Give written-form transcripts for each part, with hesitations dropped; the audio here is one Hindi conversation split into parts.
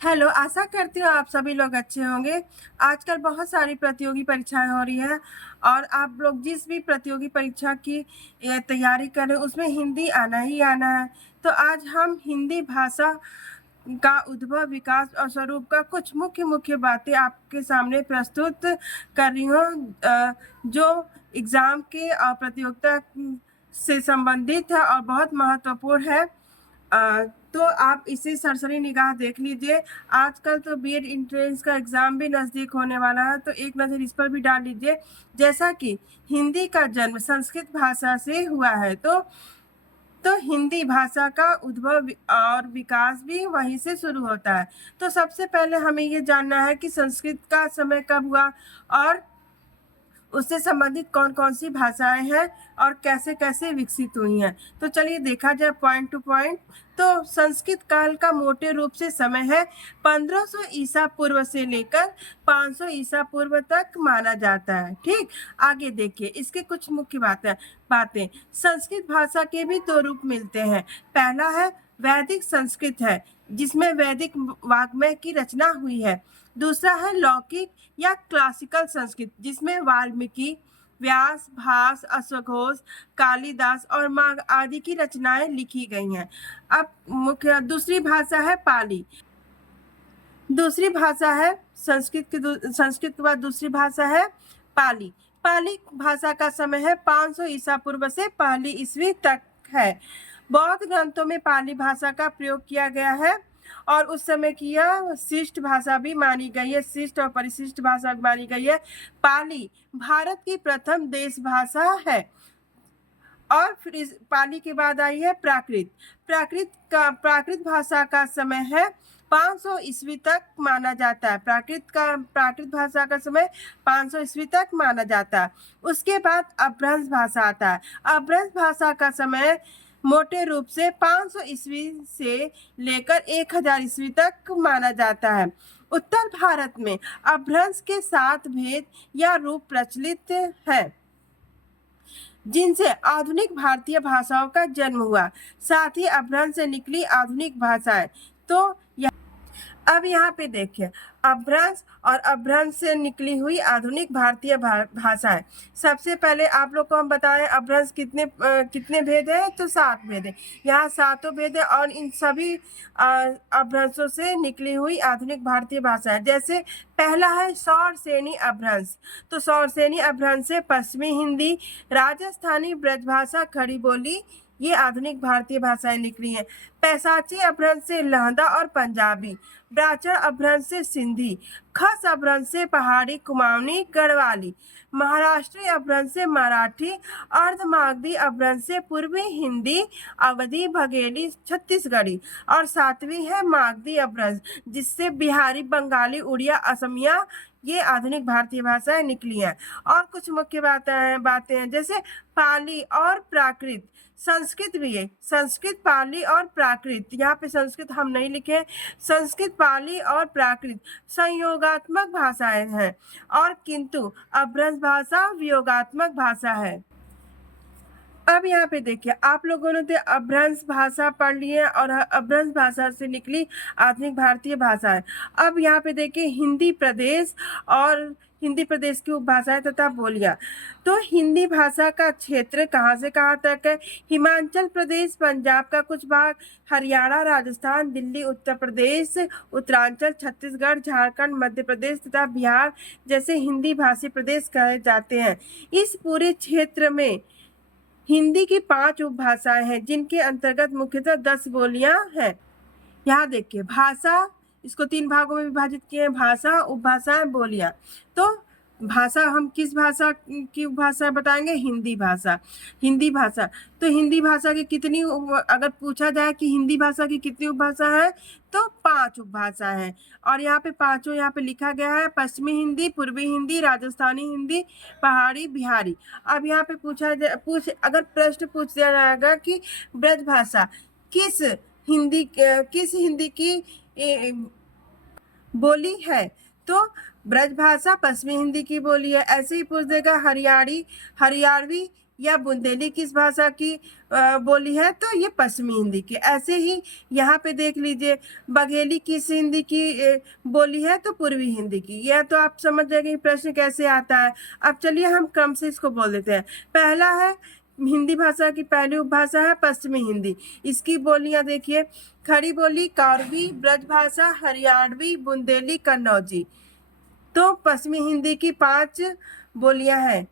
हेलो, आशा करती हूँ आप सभी लोग अच्छे होंगे। आजकल बहुत सारी प्रतियोगी परीक्षाएं हो रही हैं और आप लोग जिस भी प्रतियोगी परीक्षा की तैयारी कर रहे हैं उसमें हिंदी आना ही आना है। तो आज हम हिंदी भाषा का उद्भव, विकास और स्वरूप का कुछ मुख्य बातें आपके सामने प्रस्तुत कर रही हूँ, जो एग्जाम के और प्रतियोगिता से संबंधित है और बहुत महत्वपूर्ण है। तो आप इसे सरसरी निगाह देख लीजिए। आजकल तो बीएड एंट्रेंस का एग्जाम भी नज़दीक होने वाला है, तो एक नज़र इस पर भी डाल लीजिए। जैसा कि हिंदी का जन्म संस्कृत भाषा से हुआ है, तो हिंदी भाषा का उद्भव और विकास भी वहीं से शुरू होता है। तो सबसे पहले हमें ये जानना है कि संस्कृत का समय कब हुआ और उससे संबंधित कौन कौन सी भाषाएं हैं और कैसे कैसे विकसित हुई हैं। तो चलिए देखा जाए पॉइंट टू पॉइंट। तो संस्कृत काल का मोटे रूप से समय है 1500 ईसा पूर्व से लेकर 500 ईसा पूर्व तक माना जाता है। ठीक, आगे देखिए इसके कुछ मुख्य बातें। संस्कृत भाषा के भी दो रूप मिलते हैं। पहला है वैदिक संस्कृत है, जिसमें वैदिक वाग्मय की रचना हुई है। दूसरा है लौकिक या क्लासिकल संस्कृत, जिसमें वाल्मीकि, व्यास, भास, अश्वघोष, कालिदास और माघ आदि की रचनाएं लिखी गई हैं। अब मुख्य दूसरी भाषा है पाली। दूसरी भाषा है संस्कृत के बाद दूसरी भाषा है पाली। पाली भाषा का समय है 500 ईसा पूर्व से पहली ईस्वी तक है। बौद्ध ग्रंथों में पाली भाषा का प्रयोग किया गया है और उस समय की यह शिष्ट भाषा भी मानी गई है, शिष्ट और परिशिष्ट भाषा भी मानी गई है। पाली भारत की प्रथम देश भाषा है। और फिर इस पाली के बाद आई है प्राकृत। प्राकृत भाषा का समय है 500 ईस्वी तक माना जाता है। प्राकृत भाषा का समय 500 ईस्वी तक माना जाता है। उसके बाद अपभ्रंश भाषा आता है। अपभ्रंश भाषा का समय मोटे रूप से 500 ईस्वी से लेकर 1000 ईस्वी तक माना जाता है। उत्तर भारत में अपभ्रंश के 7 भेद या रूप प्रचलित है, जिनसे आधुनिक भारतीय भाषाओं का जन्म हुआ। साथ ही अपभ्रंश से निकली आधुनिक भाषाएं। तो अब यहाँ पे देखिए अपभ्रंश और अपभ्रंश से निकली हुई आधुनिक भारतीय भाषाएं। सबसे पहले आप लोग को हम बताएं अपभ्रंश कितने भेद है, तो 7 भेद है। यहाँ 7 भेद है और इन सभी अपभ्रंशों से निकली हुई आधुनिक भारतीय भाषाएं। जैसे पहला है सौरसेनी अपभ्रंश। तो सौरसेनी अपभ्रंश से पश्चिमी हिंदी, राजस्थानी ब्रजभाषा, खड़ी बोली, ये आधुनिक भारतीय भाषाएं निकली हैं। पैसाची अपभ्रंश से लहंदा और पंजाबी, ब्राह्मण अपभ्रंश से सिंधी, खस अपभ्रंश से पहाड़ी, कुमाऊनी, गढ़वाली, महाराष्ट्री अपभ्रंश से मराठी, अर्धमागधी अपभ्रंश से पूर्वी हिंदी, अवधी, बघेली, छत्तीसगढ़ी और 7वीं है मागधी अपभ्रंश, जिससे बिहारी, बंगाली, उड़िया, असमिया, ये आधुनिक भारतीय भाषाएं निकली हैं। और कुछ मुख्य बातें हैं, जैसे पाली और प्राकृत। संस्कृत भी है, संस्कृत, पाली और प्राकृत। यहाँ पे संस्कृत हम नहीं लिखे। संस्कृत, पाली और प्राकृत संयोगात्मक भाषाएं हैं और किंतु अपभ्रंश भाषा वियोगात्मक भाषा है। अब यहाँ पे देखिए आप लोगों ने तो अपभ्रंश भाषा पढ़ ली है और अपभ्रंश भाषा से निकली आधुनिक भारतीय भाषा है। अब यहाँ पे देखिए हिंदी प्रदेश और हिंदी प्रदेश की उपभाषाएं तथा बोलियां। तो हिंदी भाषा का क्षेत्र कहाँ से कहाँ तक है? हिमाचल प्रदेश, पंजाब का कुछ भाग, हरियाणा, राजस्थान, दिल्ली, उत्तर प्रदेश, उत्तरांचल, छत्तीसगढ़, झारखंड, मध्य प्रदेश तथा बिहार जैसे हिंदी भाषी प्रदेश कहे जाते हैं। इस पूरे क्षेत्र में हिंदी की 5 उपभाषाएं हैं, जिनके अंतर्गत मुख्यतः 10 बोलियां हैं। यहाँ देखिए भाषा, इसको 3 भागों में विभाजित किए हैं, भाषा, उपभाषाएं, बोलियां। तो भाषा हम किस भाषा की भाषा बताएंगे? हिंदी भाषा। हिंदी भाषा, तो हिंदी भाषा की कितनी, अगर पूछा जाए कि हिंदी भाषा की कितनी उपभाषा है, तो 5 उपभाषा है। और यहाँ पे पांचों यहाँ पे लिखा गया है, पश्चिमी हिंदी, पूर्वी हिंदी, राजस्थानी हिंदी, पहाड़ी, बिहारी। अब यहाँ पे अगर प्रश्न पूछ दिया जाएगा कि ब्रजभाषा किस हिंदी की बोली है, तो ब्रजभाषा पश्चिमी हिंदी की बोली है। ऐसे ही पूछ देगा हरियाणवी या बुंदेली किस भाषा की बोली है, तो ये पश्चिमी हिंदी की। ऐसे ही यहाँ पे देख लीजिए, बघेली किस हिंदी की बोली है, तो पूर्वी हिंदी की। यह तो आप समझ जाएंगे प्रश्न कैसे आता है। अब चलिए हम क्रम से इसको बोल देते हैं। पहला है हिंदी भाषा की पहली उपभाषा है पश्चिमी हिंदी। इसकी बोलियां देखिए, खड़ी बोली कारवी, ब्रजभाषा हरियाणवी, बुंदेली, कन्नौजी। तो पश्चिमी हिंदी की 5 बोलियां हैं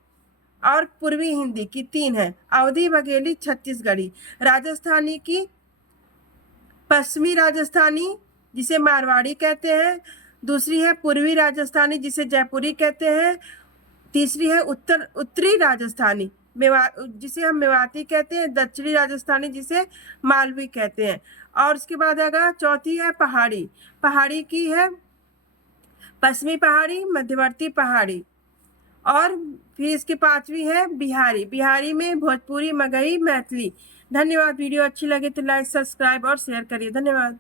और पूर्वी हिंदी की 3 है, अवधी, बघेली, छत्तीसगढ़ी। राजस्थानी की पश्चिमी राजस्थानी जिसे मारवाड़ी कहते हैं, दूसरी है पूर्वी राजस्थानी जिसे जयपुरी कहते हैं, तीसरी है उत्तरी राजस्थानी जिसे हम मेवाती कहते हैं, दक्षिणी राजस्थानी जिसे मालवी कहते हैं। और उसके बाद आएगा चौथी है पहाड़ी। पहाड़ी की है पश्चिमी पहाड़ी, मध्यवर्ती पहाड़ी। और फिर इसकी 5वीं है बिहारी। बिहारी में भोजपुरी, मगही, मैथिली। धन्यवाद। वीडियो अच्छी लगे तो लाइक, सब्सक्राइब और शेयर करिए। धन्यवाद।